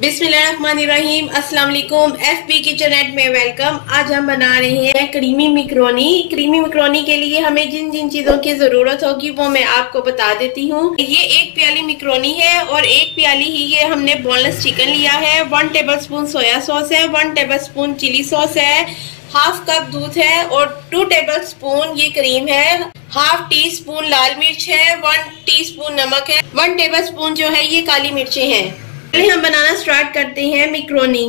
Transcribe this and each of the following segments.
बिस्मिल्लाहिर्रहमानिर्रहीम। अस्सलाम वालेकुम। FB किचनेट में वेलकम। आज हम बना रहे हैं क्रीमी मैकरोनी। क्रीमी मैकरोनी के लिए हमें जिन जिन चीज़ों की ज़रूरत होगी वो मैं आपको बता देती हूँ। ये एक प्याली मैकरोनी है और एक प्याली ही ये हमने बोनलेस चिकन लिया है। 1 टेबलस्पून सोया सॉस है, 1 टेबलस्पून चिली सॉस है, हाफ कप दूध है और 2 टेबलस्पून ये क्रीम है। हाफ टी स्पून लाल मिर्च है, 1 टीस्पून नमक है, 1 टेबलस्पून जो है ये काली मिर्चें हैं। पहले हम बनाना स्टार्ट करते हैं मैकरोनी।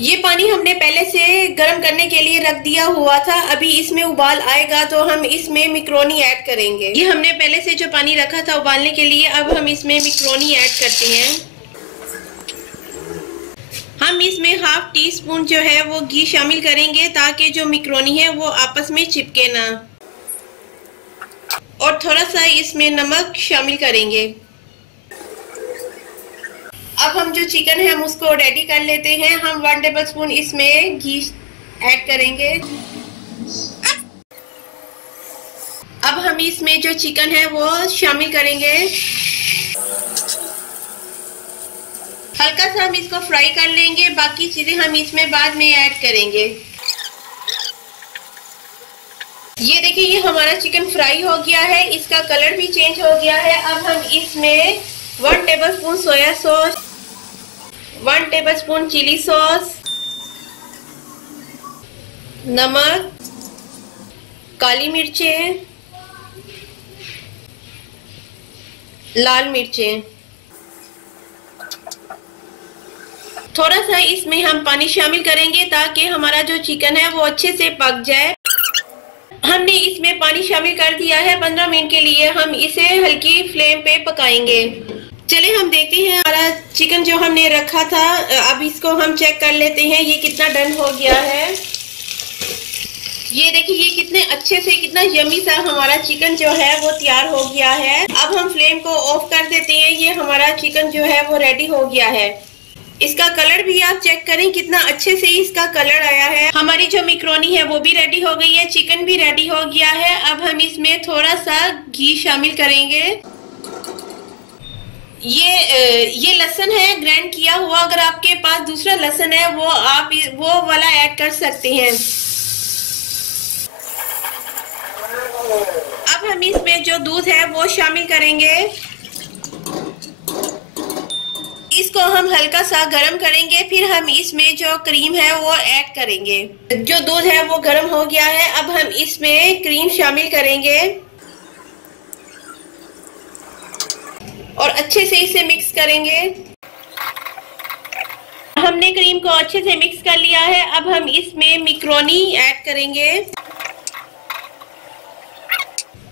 ये पानी हमने पहले से गर्म करने के लिए रख दिया हुआ था। अभी इसमें उबाल आएगा तो हम इसमें मैकरोनी ऐड करेंगे। ये हमने पहले से जो पानी रखा था उबालने के लिए, अब हम इसमें मैकरोनी ऐड करते हैं। हम इसमें हाफ टी स्पून जो है वो घी शामिल करेंगे ताकि जो मैकरोनी है वो आपस में चिपके ना, और थोड़ा सा इसमें नमक शामिल करेंगे। अब हम जो चिकन है हम उसको रेडी कर लेते हैं। हम 1 टेबलस्पून इसमें घी ऐड करेंगे। अब हम इसमें जो चिकन है वो शामिल करेंगे। हल्का सा हम इसको फ्राई कर लेंगे, बाकी चीजें हम इसमें बाद में ऐड करेंगे। ये देखिए, ये हमारा चिकन फ्राई हो गया है, इसका कलर भी चेंज हो गया है। अब हम इसमें 1 tablespoon soya sauce, 1 tablespoon chilli sauce, नमक, काली मिर्चें, लाल मिर्चें, थोड़ा सा इसमें हम पानी शामिल करेंगे ताकि हमारा जो चिकन है वो अच्छे से पक जाए। हमने इसमें पानी शामिल कर दिया है। 15 मिनट के लिए हम इसे हल्की फ्लेम पे पकाएंगे। चलिए हम देखते हैं हमारा चिकन जो हमने रखा था, अब इसको हम चेक कर लेते हैं ये कितना डन हो गया है। ये देखिए, ये कितने अच्छे से, कितना यमी सा हमारा चिकन जो है वो तैयार हो गया है। अब हम फ्लेम को ऑफ कर देते हैं। ये हमारा चिकन जो है वो रेडी हो गया है। इसका कलर भी आप चेक करें, कितना अच्छे से इसका कलर आया है। हमारी जो मैकरोनी है वो भी रेडी हो गई है, चिकन भी रेडी हो गया है। अब हम इसमें थोड़ा सा घी शामिल करेंगे। ये लहसुन है ग्राइंड किया हुआ। अगर आपके पास दूसरा लहसुन है वो आप वो वाला ऐड कर सकते हैं। अब हम इसमें जो दूध है वो शामिल करेंगे। इसको हम हल्का सा गरम करेंगे, फिर हम इसमें जो क्रीम है वो ऐड करेंगे। जो दूध है वो गरम हो गया है। अब हम इसमें क्रीम शामिल करेंगे और अच्छे से इसे मिक्स करेंगे। हमने क्रीम को अच्छे से मिक्स कर लिया है। अब हम इसमें मैकरोनी ऐड करेंगे।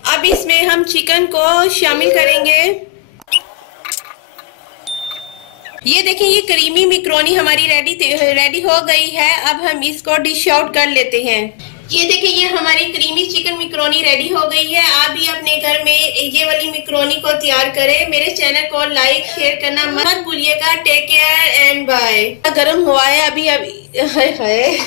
अब इसमें हम चिकन को शामिल करेंगे। ये देखिए, ये क्रीमी मैकरोनी हमारी रेडी हो गई है। अब हम इसको डिश आउट कर लेते हैं। ये देखिए, ये हमारी क्रीमी चिकन मैकरोनी रेडी हो गई है। आप भी अपने घर में ये वाली मैकरोनी को तैयार करें। मेरे चैनल को लाइक शेयर करना मत भूलिएगा। Take care and bye. गरम हुआ है अभी। हाय हाय।